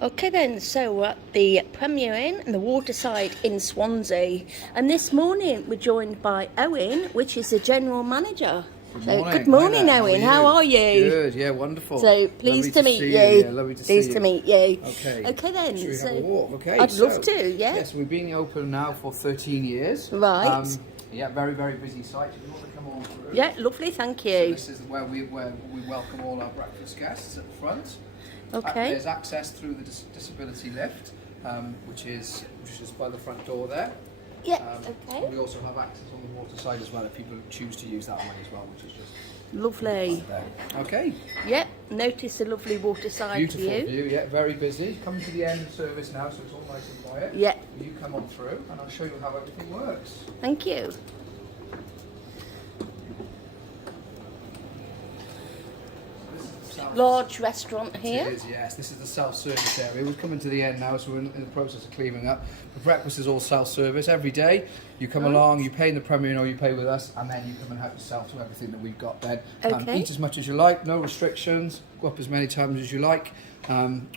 Okay then, so we're at the Premier Inn and the Waterside in Swansea, and this morning we're joined by Owen, which is the General Manager. Good morning, Owen. How are you? Good, yeah, wonderful. So pleased to meet you. Yeah, lovely to see you. Pleased to meet you. Okay. Okay then. Should we have a walk? Okay. I'd love to. Yeah. Yes, we've been open now for 13 years. Right. Yeah, very, very busy site. If you want to come on through. Yeah, lovely. Thank you. So this is where we welcome all our breakfast guests at the front. Okay. There's access through the disability lift, which is by the front door there. Yeah. Okay. We also have access on the water side as well if people choose to use that way as well, which is just lovely. right there. Okay. Yep. Notice the lovely waterside Beautiful view. view. Yeah, very busy. Coming to the end of service now, so it's all nice and quiet. Yeah. You come on through, and I'll show you how everything works. Thank you. Large restaurant here. It is, yes. This is the self-service area. We're coming to the end now, so we're in the process of cleaning up. The breakfast is all self-service. Every day, you come along, you pay in the Premier Inn or you pay with us, and then you come and help yourself to everything that we've got then. Okay. Eat as much as you like, no restrictions. Go up as many times as you like.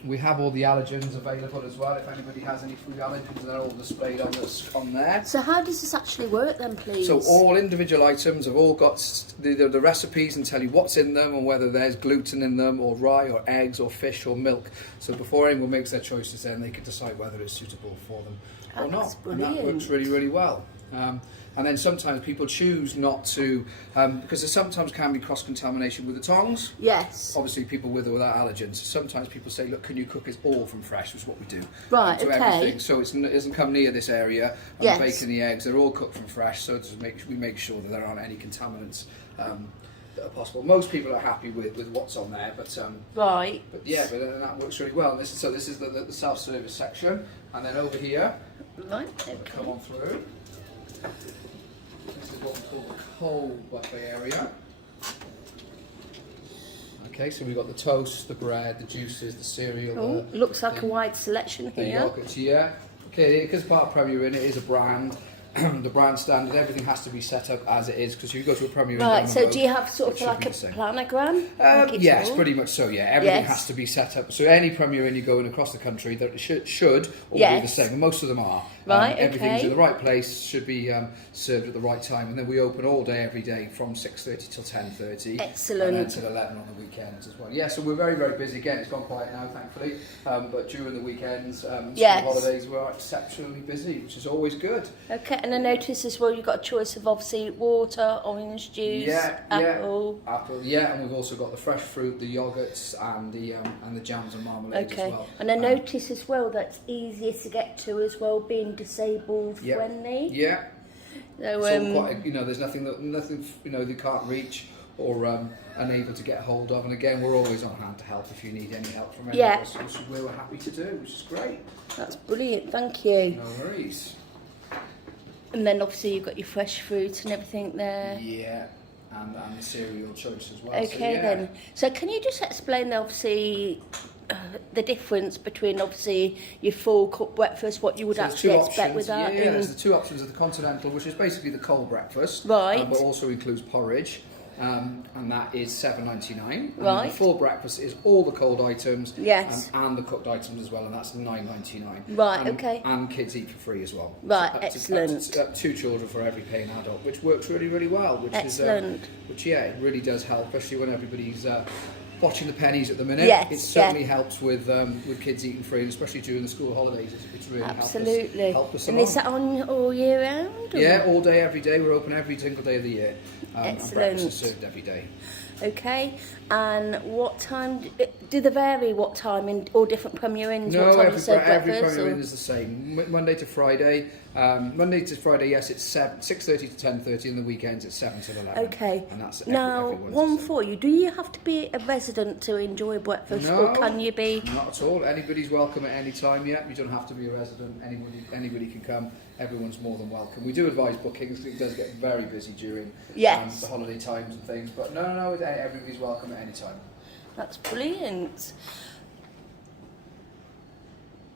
We have all the allergens available as well. If anybody has any food allergens, they're all displayed on there. So how does this actually work then, please? So all individual items have all got the recipes and tell you what's in them and whether there's gluten in them or rye or eggs or fish or milk. So before anyone makes their choices, then they can decide whether it's suitable for them or not. Brilliant. And that works really, really well. And then sometimes people choose not to, because there sometimes can be cross-contamination with the tongs. Yes. Obviously, people with or without allergens. So sometimes people say, look, can you cook it all from fresh, which is what we do. Right, So okay. everything. So it doesn't come near this area. And Yes. the bacon, the eggs, they're all cooked from fresh. So we make sure that there aren't any contaminants that are possible. Most people are happy with what's on there, but Right. but that works really well. And this is the self-service section, and then over here, Right. Okay. come on through. This is what we call the cold buffet area. Okay, so we've got the toast, the bread, the juices, the cereal. Oh, looks like a wide selection The here. yogurts, yeah. Okay, because part of Premier Inn, it is a brand. The brand standard, everything has to be set up as it is, because you go to a Premier Inn down Right, the so road, do you have sort it of should like be a the same. planogram? Like it's Yes, all? pretty much so, yeah. Everything Yes. has to be set up. So any Premier Inn you go in across the country, that should all be the Yes. same. And most of them are. Right, Everything's okay. in the right place, should be served at the right time. And then we open all day, every day, from 6:30 till 10:30. Excellent. And then till 11 on the weekends as well. Yeah, so we're very, very busy. Again, it's gone quiet now, thankfully. But during the weekends, school Yes. holidays, we're exceptionally busy, which is always good. Okay, and I notice as well you've got a choice of obviously water, orange juice, apple. Apple, yeah, and we've also got the fresh fruit, the yogurts, and the jams and marmalades as Okay, well. and I notice as well that's easier to get to as well, being disabled Yeah. friendly. Yeah, So, so quite, there's nothing they can't reach or unable to get hold of. And again, we're always on hand to help if you need any help from any Yeah. of us, which we're happy to do, which is great. that's brilliant. Thank you. No worries. And then obviously you've got your fresh fruit and everything there. Yeah, and the cereal choice as well. Okay so, yeah. then. So can you just explain obviously the difference between obviously your full cooked breakfast, what you would So there's actually two expect options. with that? Yeah, there's the two options of the continental, which is basically the cold breakfast, Right. but also includes porridge, and that is $7.99. And Right. the full breakfast is all the cold items, Yes. and the cooked items as well, and that's $9.99. Right, okay. And kids eat for free as well. Right, Up to- excellent. up to 2 children for every paying adult, which works really, really well. Which Excellent. it really does help, especially when everybody's watching the pennies at the minute. Yes, It certainly helps with kids eating free, and especially during the school holidays. It's really Absolutely. helped us And along. is that on all year round? or- Yeah, all day, every day. We're open every single day of the year. And breakfast is Excellent. served every day. Okay. And what time do they vary? What time in all different Premier Inns? No, what time every you serve Premier breakfast? Inn or- is the same. Monday to Friday. Monday to Friday, yes, it's 6:30 to 10:30, and the weekends it's 7 till 11. Okay. And that's Now, everyone's one the same. for you. Do you have to be a resident to enjoy breakfast, No, or can you be? Not at all. Anybody's welcome at any time. Yeah, you don't have to be a resident. Anybody can come. Everyone's more than welcome. We do advise bookings because it does get very busy during Yes. the holiday times and things. But no, everybody's welcome at any time. That's brilliant.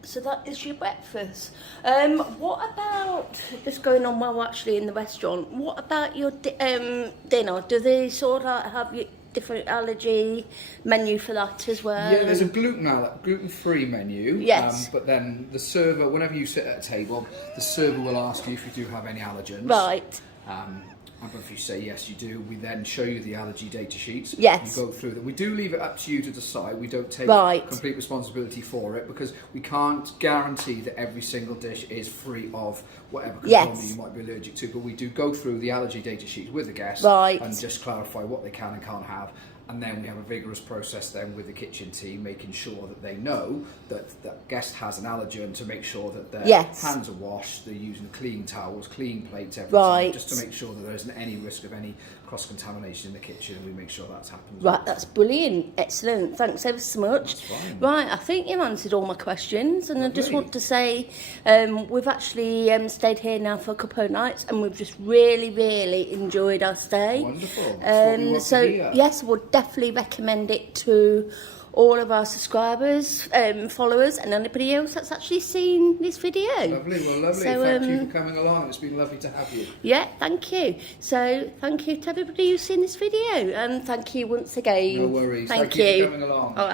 So that is your breakfast. What about just going on while we're actually in the restaurant? What about your dinner? Do they sort of have you different allergy menu for that as well? Yeah, there's a gluten-free menu. Yes. But then the server, whenever you sit at a table, the server will ask you if you do have any allergens. Right. And if you say yes, you do, we then show you the allergy data sheets. Yes. You go through them. We do leave it up to you to decide. We don't take complete responsibility for it because we can't guarantee that every single dish is free of whatever component you might be allergic to. But we do go through the allergy data sheets with the guests and just clarify what they can and can't have. And then we have a vigorous process then with the kitchen team, making sure that they know that that guest has an allergen, to make sure that their hands are washed, they're using clean towels, clean plates every time, just to make sure that there isn't any risk of any cross-contamination in the kitchen, and we make sure that's happened. Right, that's brilliant. Excellent. Thanks ever so much. Right, I think you've answered all my questions, and I just want to say we've actually stayed here now for a couple of nights, and we've just really enjoyed our stay. Wonderful. So yes, we'll definitely recommend it to all of our subscribers, followers, and anybody else that's actually seen this video. Lovely. So, thank you for coming along. It's been lovely to have you. Yeah, thank you. So thank you to everybody who's seen this video, and thank you once again. No worries. Thank you you for coming along. All right.